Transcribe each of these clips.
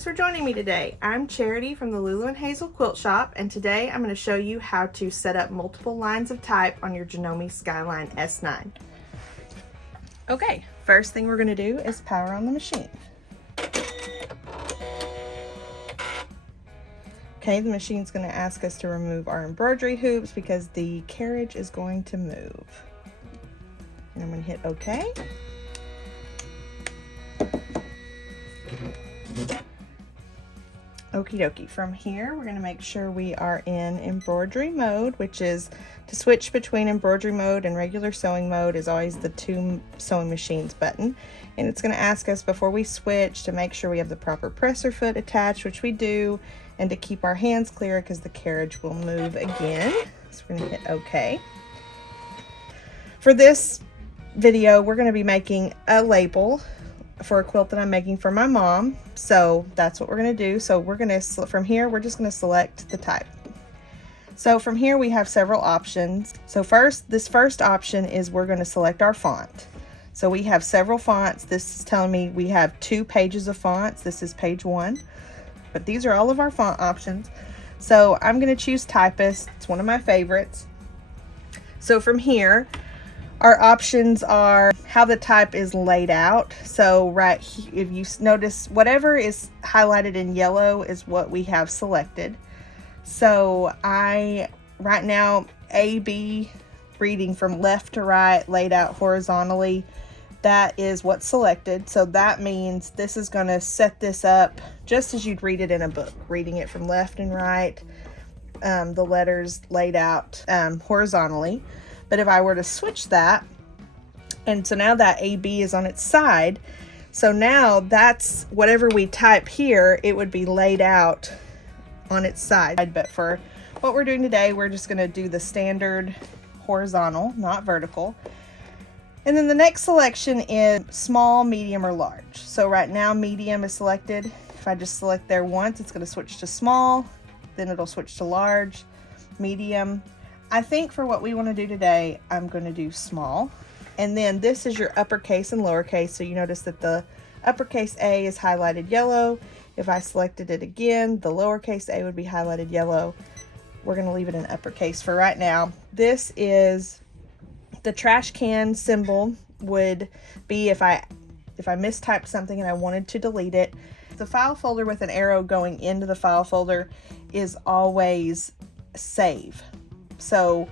Thanks for joining me today. I'm Charity from the Lulu and Hazel Quilt Shop, and today I'm going to show you how to set up multiple lines of type on your Janome Skyline S9. Okay, first thing we're going to do is power on the machine. Okay, the machine's going to ask us to remove our embroidery hoops because the carriage is going to move. And I'm going to hit OK. Okie dokie. From here, we're going to make sure we are in embroidery mode, which is to switch between embroidery mode and regular sewing mode is always the two sewing machines button. And it's going to ask us before we switch to make sure we have the proper presser foot attached, which we do, and to keep our hands clear because the carriage will move again. So we're going to hit OK. For this video, we're going to be making a label for a quilt that I'm making for my mom. So that's what we're going to do. So we're going to, from here, we're just going to select the type. So from here we have several options. So this first option is we're going to select our font. So we have several fonts. This is telling me we have 2 pages of fonts. This is page 1, but these are all of our font options. So I'm going to choose Typist. It's one of my favorites. So from here, our options are how the type is laid out. So right here, if you notice, whatever is highlighted in yellow is what we have selected. So right now, A-B reading from left to right, laid out horizontally, that is what's selected. So that means this is going to set this up just as you'd read it in a book, reading it from left and right, the letters laid out horizontally. But if I were to switch that, and so now that AB is on its side, so now that's whatever we type here, it would be laid out on its side. But for what we're doing today, we're just going to do the standard horizontal, not vertical. And then the next selection is small, medium, or large. So right now medium is selected. If I just select there once, it's going to switch to small, then it'll switch to large, medium. I think for what we want to do today, I'm going to do small. And then this is your uppercase and lowercase. So you notice that the uppercase A is highlighted yellow. If I selected it again, the lowercase a would be highlighted yellow. We're going to leave it in uppercase for right now. This is the trash can symbol would be if I mistyped something and I wanted to delete it. The file folder with an arrow going into the file folder is always save. So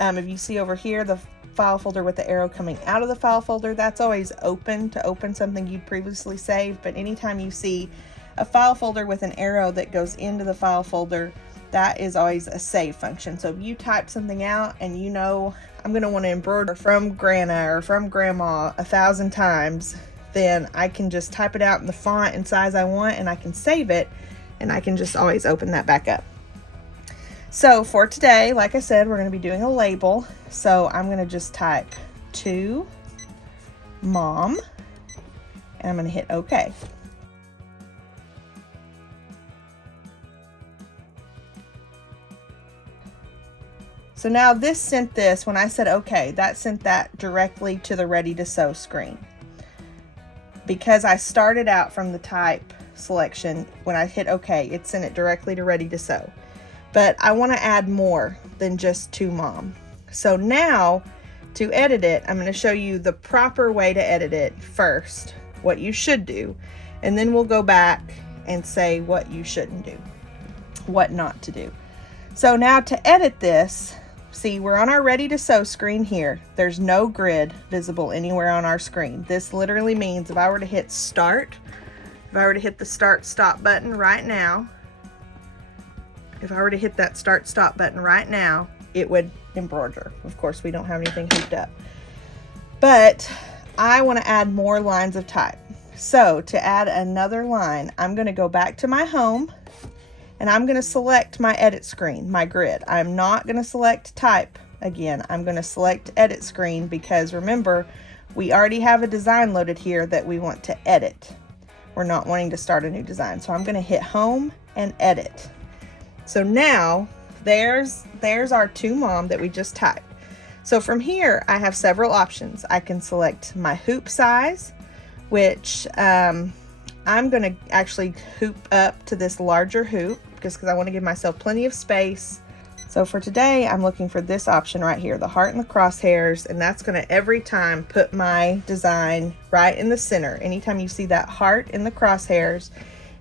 if you see over here the file folder with the arrow coming out of the file folder, that's always open to open something you'd previously saved. But anytime you see a file folder with an arrow that goes into the file folder, that is always a save function. So if you type something out and you know I'm going to want to embroider from Grandma or from Grandma 1,000 times, then I can just type it out in the font and size I want and I can save it and I can just always open that back up. So for today, like I said, we're going to be doing a label. So I'm going to just type to Mom and I'm going to hit OK. So now this sent this, when I said OK, that sent that directly to the Ready to Sew screen. Because I started out from the type selection, when I hit OK, it sent it directly to Ready to Sew. But I want to add more than just to Mom. So now to edit it, I'm going to show you the proper way to edit it first, what you should do, and then we'll go back and say what you shouldn't do, what not to do. So now to edit this, see, we're on our Ready to Sew screen here. There's no grid visible anywhere on our screen. This literally means if I were to hit start, if I were to hit the start stop button right now, if I were to hit that start stop button right now, it would embroider. Of course, we don't have anything hooked up. But I want to add more lines of type. So to add another line, I'm going to go back to my home and I'm going to select my edit screen, my grid. I'm not going to select type again. I'm going to select edit screen because remember, we already have a design loaded here that we want to edit. We're not wanting to start a new design. So I'm going to hit home and edit. So now there's our to Mom that we just typed. So from here, I have several options. I can select my hoop size, which I'm going to actually hoop up to this larger hoop just because I want to give myself plenty of space. So for today, I'm looking for this option right here, the heart and the crosshairs, and that's going to every time put my design right in the center. Anytime you see that heart in the crosshairs,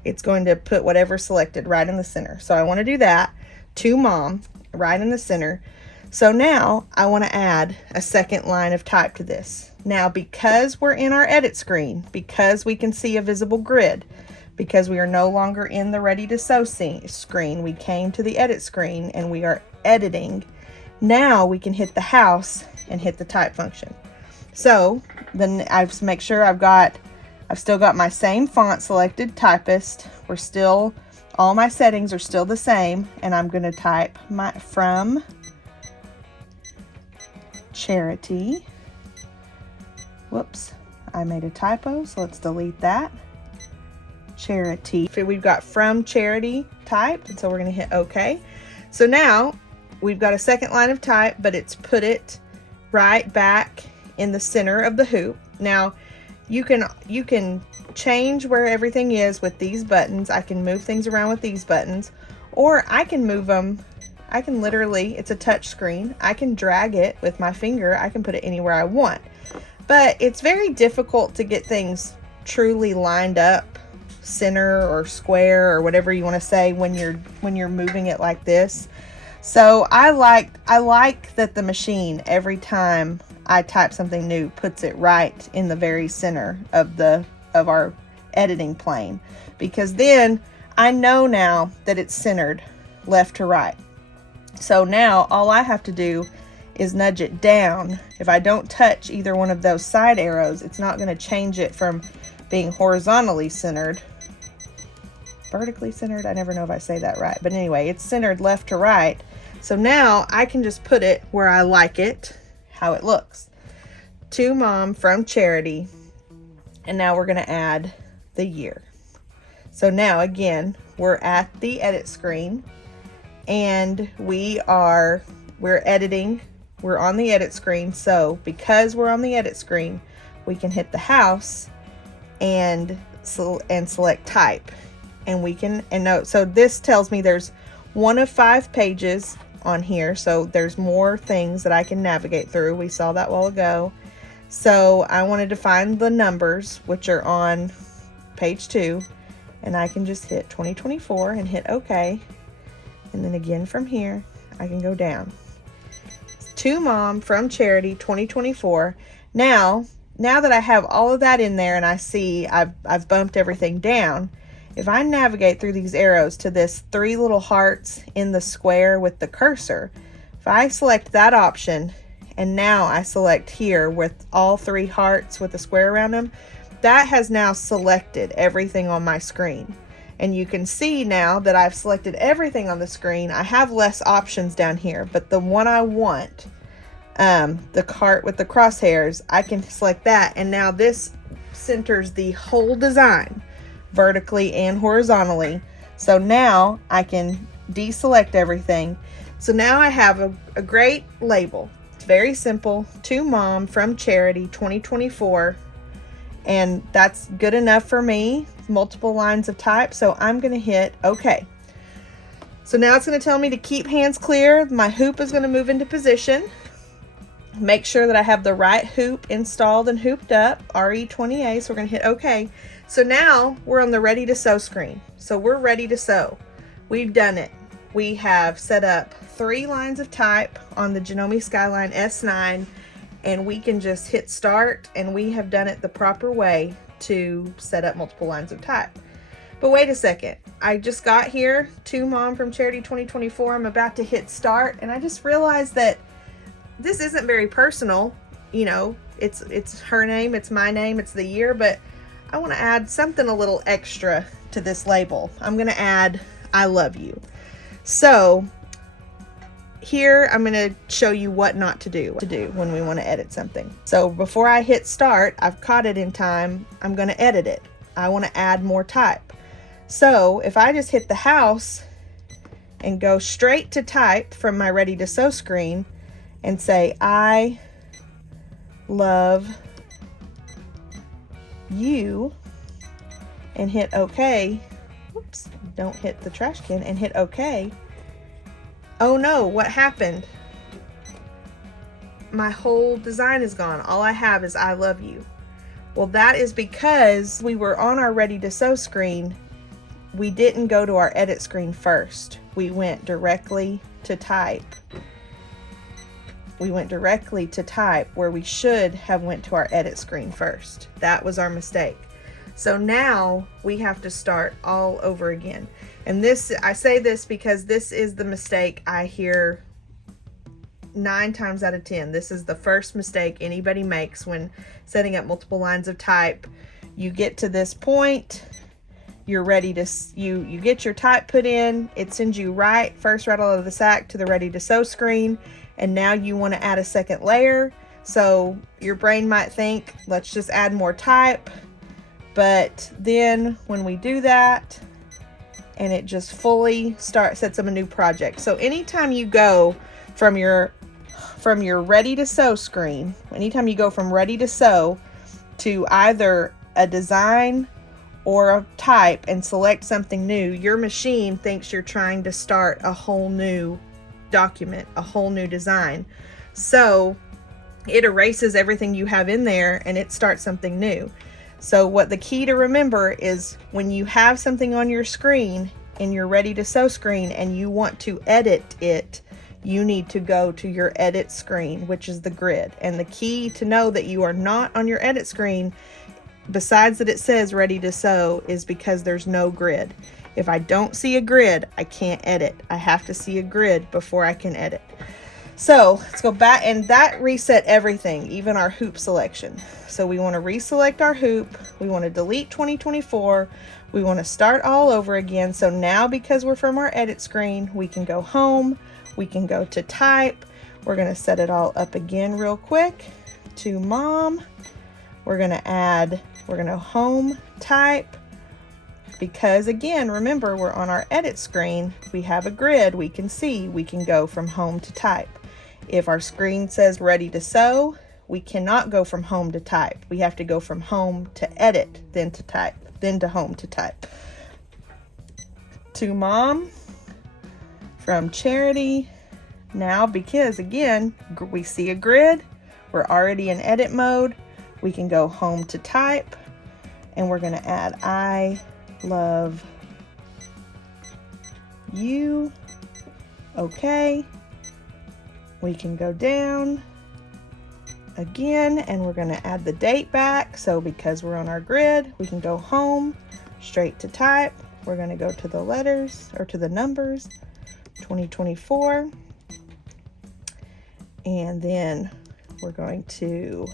it's going to put whatever selected right in the center. So I want to do that to Mom right in the center. So now I want to add a second line of type to this. Now, because we're in our edit screen, because we can see a visible grid, because we are no longer in the ready to sew screen, we came to the edit screen and we are editing. Now we can hit the house and hit the type function. So then I make sure I've still got my same font selected, typist. All my settings are still the same, and I'm going to type from Charity. Whoops, I made a typo, so let's delete that. Charity. We've got from Charity typed, and so we're going to hit OK. So now we've got a second line of type, but it's put it right back in the center of the hoop. Now you can change where everything is with these buttons. I can move things around with these buttons, or I can move them. I can literally, it's a touch screen. I can drag it with my finger. I can put it anywhere I want. But it's very difficult to get things truly lined up, center or square or whatever you want to say when you're moving it like this. So I like that the machine, every time I type something new, puts it right in the very center of our editing plane, because then I know now that it's centered left to right. So now all I have to do is nudge it down. If I don't touch either one of those side arrows, it's not going to change it from being horizontally centered, vertically centered. I never know if I say that right, but anyway, it's centered left to right. So now I can just put it where I like it, how it looks. To Mom from Charity. And now we're going to add the year. So now again, we're at the edit screen, and we're editing. We're on the edit screen. So because we're on the edit screen, we can hit the house and select type, and we can note. So this tells me there's 1 of 5 pages on here, so there's more things that I can navigate through. We saw that a while ago. So I wanted to find the numbers, which are on page 2, and I can just hit 2024 and hit OK. And then again from here, I can go down. To Mom from Charity 2024. Now that I have all of that in there and I see I've bumped everything down, if I navigate through these arrows to this 3 little hearts in the square with the cursor, if I select that option, and now I select here with all 3 hearts with the square around them, that has now selected everything on my screen. And you can see now that I've selected everything on the screen. I have less options down here, but the one I want, the cart with the crosshairs, I can select that, and now this centers the whole design vertically and horizontally. So now I can deselect everything. So now I have a great label. It's very simple. To Mom from Charity 2024, and that's good enough for me. Multiple lines of type, so I'm going to hit OK. So now it's going to tell me to keep hands clear. My hoop is going to move into position. Make sure that I have the right hoop installed and hooped up, RE20A, so we're going to hit OK. So now we're on the ready to sew screen. So we're ready to sew. We've done it. We have set up 3 lines of type on the Janome Skyline S9, and we can just hit start, and we have done it the proper way to set up multiple lines of type. But wait a second, I just got here to Mom from Charity 2024. I'm about to hit start, and I just realized that this isn't very personal. You know, it's her name, it's my name, it's the year, but I want to add something a little extra to this label. I'm going to add I love you. So here I'm going to show you what not to do when we want to edit something. So before I hit start, I've caught it in time. I'm going to edit it. I want to add more type. So if I just hit the house and go straight to type from my ready to sew screen and say I love you, and hit OK, whoops, don't hit the trash can, and hit OK. Oh no, what happened? My whole design is gone. All I have is I love you. Well, that is because we were on our ready to sew screen. We didn't go to our edit screen first. We went directly to type. We went directly to type where we should have went to our edit screen first. That was our mistake. So now we have to start all over again. And this, I say this because this is the mistake I hear 9 times out of 10. This is the first mistake anybody makes when setting up multiple lines of type. You get to this point, you're ready to, you get your type put in, it sends you first right out of the sack to the ready to sew screen, and now you want to add a second layer. So your brain might think, let's just add more type. But then when we do that, and it just fully sets up a new project. So anytime you go from your ready to sew screen, anytime you go from ready to sew to either a design or a type and select something new, your machine thinks you're trying to start a whole new document, a whole new design. So it erases everything you have in there and it starts something new. So what the key to remember is when you have something on your screen in your ready to sew screen and you want to edit it, you need to go to your edit screen, which is the grid. And the key to know that you are not on your edit screen, besides that it says ready to sew, is because there's no grid. If I don't see a grid, I can't edit. I have to see a grid before I can edit. So let's go back, and that reset everything, even our hoop selection. So we want to reselect our hoop. We want to delete 2024. We want to start all over again. So now, because we're from our edit screen, we can go home. We can go to type. We're going to set it all up again real quick to mom. We're going to home type, because again, remember, we're on our edit screen. We have a grid. We can see, we can go from home to type. If our screen says ready to sew, we cannot go from home to type. We have to go from home to edit, then to type, then to home to type. To mom, from charity. Now, because again, we see a grid, we're already in edit mode, we can go home to type, and we're going to add I love you. Okay. We can go down again, and we're going to add the date back. So because we're on our grid, we can go home, straight to type. We're going to go to the letters, or to the numbers, 2024. And then we're going to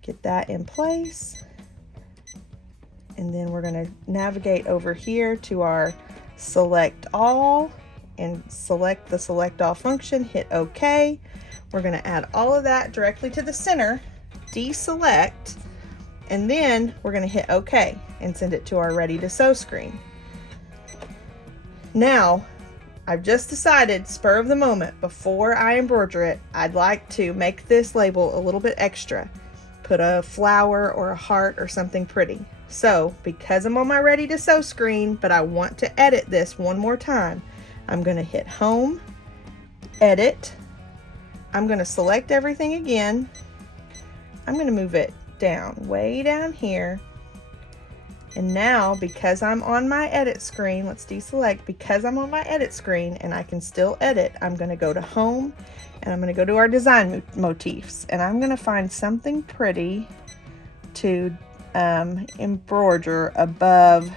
get that in place. And then we're going to navigate over here to our select all and select the select all function, hit OK. We're going to add all of that directly to the center, deselect, and then we're going to hit OK and send it to our ready to sew screen. Now, I've just decided, spur of the moment, before I embroider it, I'd like to make this label a little bit extra. Put a flower or a heart or something pretty. So, because I'm on my ready to sew screen, but I want to edit this one more time, I'm going to hit home, edit. I'm going to select everything again. I'm going to move it down, way down here. And now, because I'm on my edit screen, let's deselect, because I'm on my edit screen and I can still edit, I'm going to go to home and I'm going to go to our design motifs, and I'm going to find something pretty to embroider above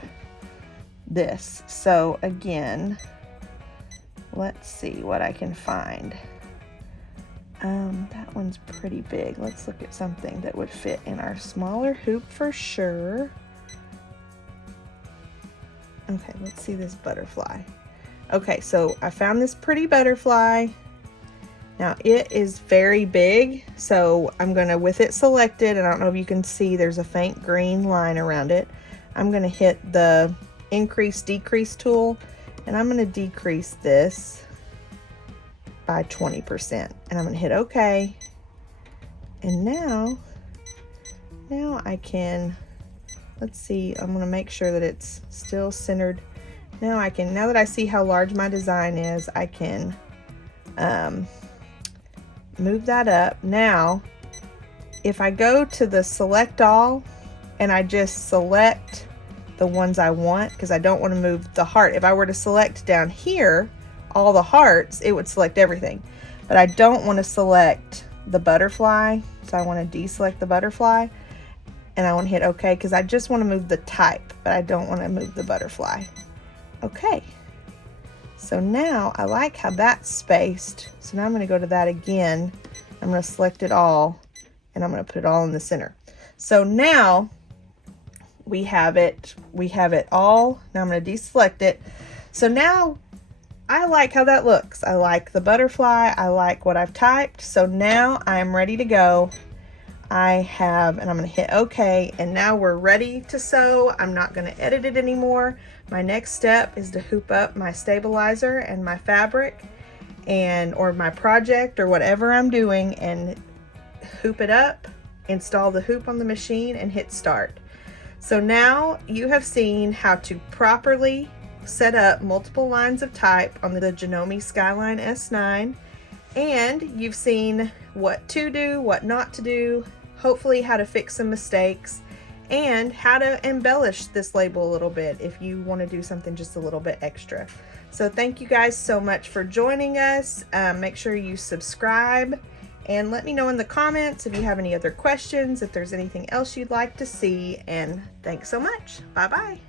this. So again, let's see what I can find. That one's pretty big. Let's look at something that would fit in our smaller hoop for sure. Okay, let's see this butterfly. Okay, so I found this pretty butterfly. Now it is very big, so I'm gonna, with it selected, and I don't know if you can see, there's a faint green line around it. I'm gonna hit the increase decrease tool, and I'm gonna decrease this by 20%, and I'm gonna hit OK. And now I can let's see, I'm gonna make sure that it's still centered. Now now that I see how large my design is, I can move that up. Now, if I go to the select all and I just select the ones I want, because I don't want to move the heart. If I were to select down here all the hearts, it would select everything. But I don't want to select the butterfly, so I want to deselect the butterfly, and I want to hit OK because I just want to move the type, but I don't want to move the butterfly. Okay, so now I like how that's spaced. So now I'm going to go to that again. I'm going to select it all, and I'm going to put it all in the center. So now we have it all. Now I'm going to deselect it. So now I like how that looks. I like the butterfly. I like what I've typed. So now I'm ready to go. And I'm going to hit OK, and now we're ready to sew. I'm not going to edit it anymore. My next step is to hoop up my stabilizer and my fabric or my project or whatever I'm doing, and hoop it up, install the hoop on the machine, and hit start. So now you have seen how to properly set up multiple lines of type on the Janome Skyline S9, and you've seen what to do, what not to do, hopefully how to fix some mistakes, and how to embellish this label a little bit if you want to do something just a little bit extra. So thank you guys so much for joining us. Make sure you subscribe, and let me know in the comments if you have any other questions, if there's anything else you'd like to see, and thanks so much. Bye-bye.